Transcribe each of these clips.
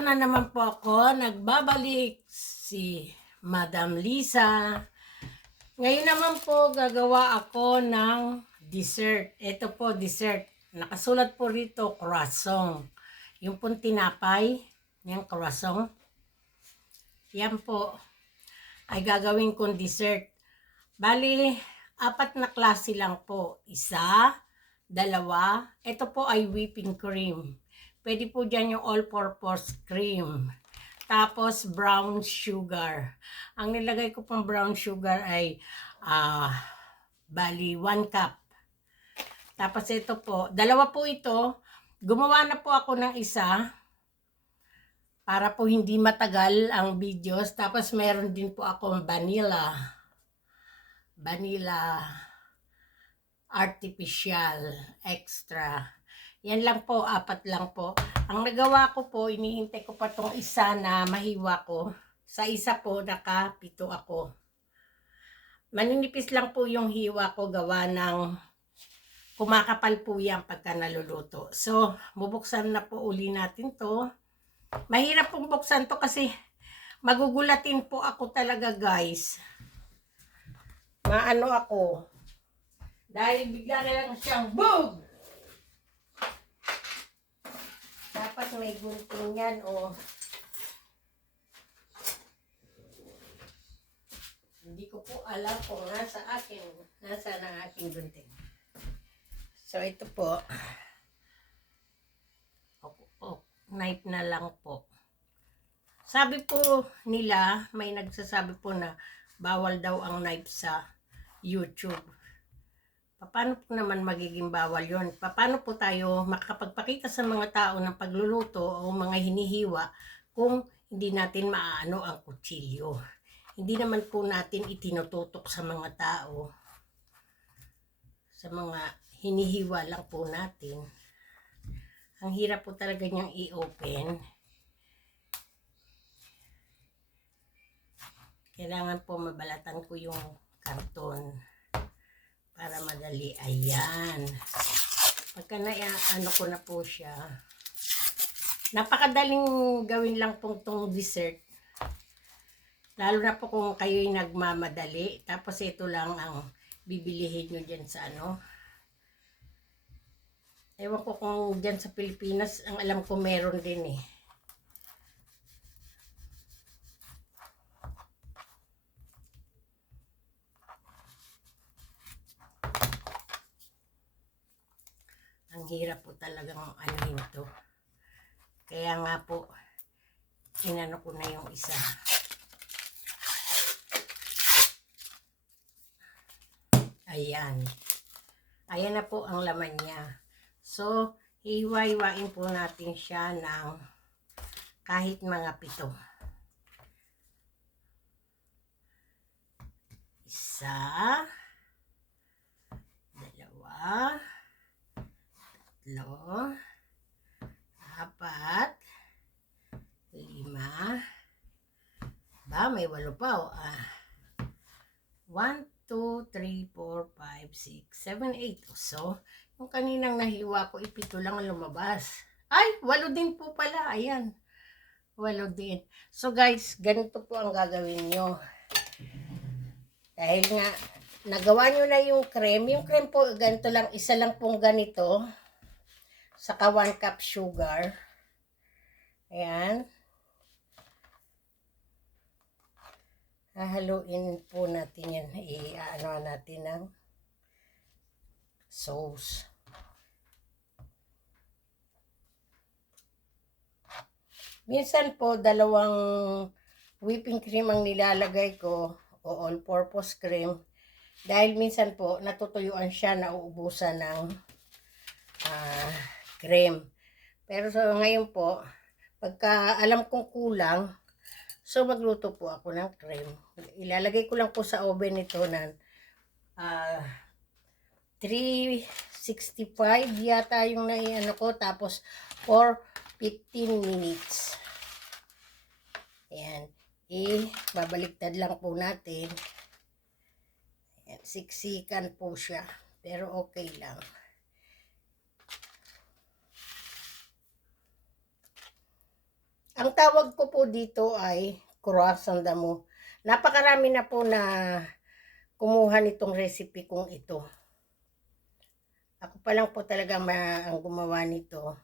na naman po ako. Nagbabalik si Madam Lisa. Ngayon naman po gagawa ako ng dessert. Ito po dessert. Nakasulat po rito croissant. Yung pong tinapay, yung croissant. Yan po ay gagawin kong dessert. Bali, 4 na klase lang po. 1, 2. Ito po ay whipping cream. Pwede po dyan yung all-purpose cream. Tapos brown sugar. Ang nilagay ko pang brown sugar ay bali 1 cup. Tapos ito po, 2 po ito. Gumawa na po ako ng isa para po hindi matagal ang videos. Tapos meron din po akong vanilla artificial extra. Yan lang po, 4 lang po. Ang nagawa ko po, inihintay ko pa tong isa na mahiwa ko. Sa isa po, naka-7 ako. Maninipis lang po yung hiwa ko, gawa ng kumakapal po yan pagka naluluto. So, bubuksan na po uli natin to. Mahirap pong buksan to kasi magugulatin po ako talaga, guys. Maano ako. Dahil bigla na lang siyang boom! Dapat may gunting yan, o. Hindi ko po alam kung nasa na aking gunting. So, ito po. Knife na lang po. Sabi po nila, may nagsasabi po na bawal daw ang knife sa YouTube. Paano po naman magiging bawal yon? Paano po tayo makakapagpakita sa mga tao ng pagluluto o mga hinihiwa kung hindi natin maaano ang kutsilyo? Hindi naman po natin itinututok sa mga tao. Sa mga hinihiwa lang po natin. Ang hirap po talaga niyang i-open. Kailangan po mabalatan ko yung karton para madali. Ayan. Pagka ano ko na po siya. Napakadaling gawin lang pong tong dessert. Lalo na po kung kayo'y nagmamadali. Tapos ito lang ang bibilihin nyo dyan sa ano. Ewan ko kung dyan sa Pilipinas, ang alam ko meron din eh. Ang hirap po talagang anuhin to. Kaya nga po, inano ko na yung isa. Ayan. Ayan na po ang laman niya. So, hiwa-hiwain po natin siya ng kahit mga 7. 1, 2, 3, 4, 5, 6, 7, 8. Ba, may 8 pa o. 1, 2, 3, 4, 5, 6, 7, 8. So, yung kaninang nahiwa ko, 7 lang lumabas. Ay, 8 din po pala. Ayan. 8 din. So guys, ganito po ang gagawin nyo. Dahil nga, nagawa nyo na yung cream. Yung cream po, ganito lang. Isa lang pong ganito. Saka 1 cup sugar. Ayan. Hahaluin po natin yan. I-ano natin ng sauce. Minsan po, 2 whipping cream ang nilalagay ko o all-purpose cream. Dahil minsan po, natutuyuan siya, nauubusan ng cream. Pero so, ngayon po, pagka alam kong kulang, so magluto po ako ng cream. Ilalagay ko lang po sa oven ito ng 365 yata yung naiano ko. Tapos for 15 minutes. Ayan. Babaliktad lang po natin. Ayan. Siksikan po siya. Pero okay lang. Ang tawag ko po dito ay croissant damo. Napakarami na po na kumuha nitong recipe kong ito. Ako pa lang po talaga ang gumawa nito.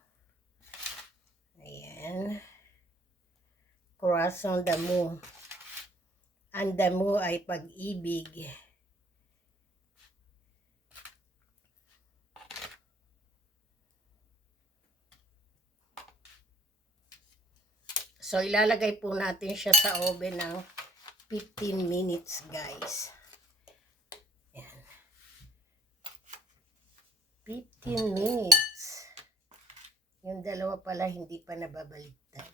Ayan. Croissant damo. Ang damo ay pag-ibig. So, ilalagay po natin siya sa oven ng 15 minutes, guys. Ayan. 15 minutes. Yung dalawa pala hindi pa nababaliktad.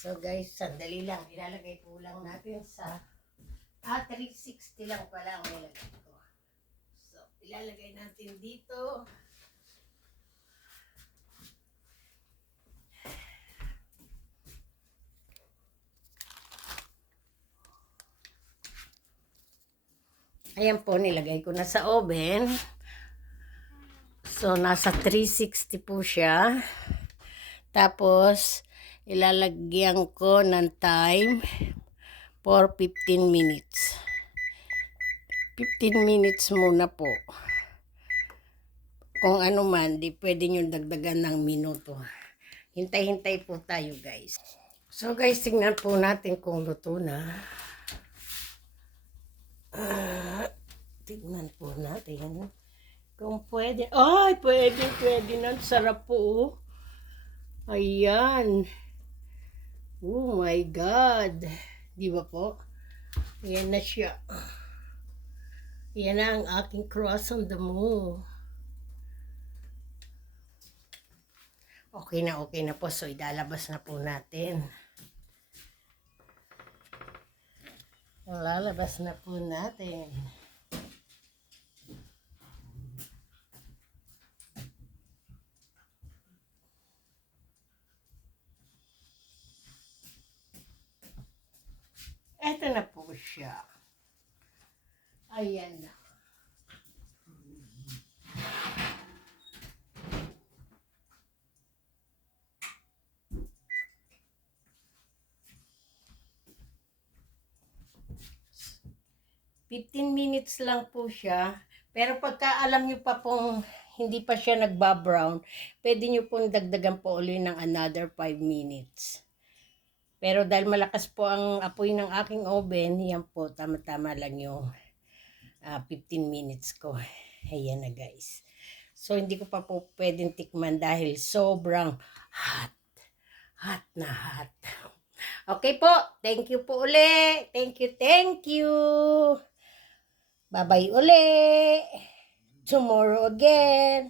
So guys, sandali lang. Ilalagay po lang natin sa 360 lang pala ang nilagay ko. So, ilalagay natin dito. Ayan po, nilagay ko na sa oven. So, nasa 360 po siya. Tapos, ilalagyan ko ng time for 15 minutes. 15 minutes muna po. Kung ano man, di pwede nyo dagdagan ng minuto. Hintay-hintay po tayo, guys. So, guys, tingnan po natin kung luto na. Tingnan po natin kung pwede. Ay, pwede na. Sarap po. Ayan. Oh my God. Di ba po? Ayan na siya. Ayan na ang aking croissant damo. Okay na po. So, idalabas na po natin. Lalabas na po natin. Eto na po siya. Ayan na. $15 minutes lang po siya. Pero pagka alam nyo pa pong hindi pa siya nagbabrown, pwede nyo pong dagdagan po ulit ng another 5 minutes. Pero dahil malakas po ang apoy ng aking oven, yan po, tama-tama lang yung 15 minutes ko. Ayan na guys. So, hindi ko pa po pwedeng tikman dahil sobrang hot. Hot na hot. Okay po. Thank you po uli. Thank you. Bye-bye uli. Tomorrow again.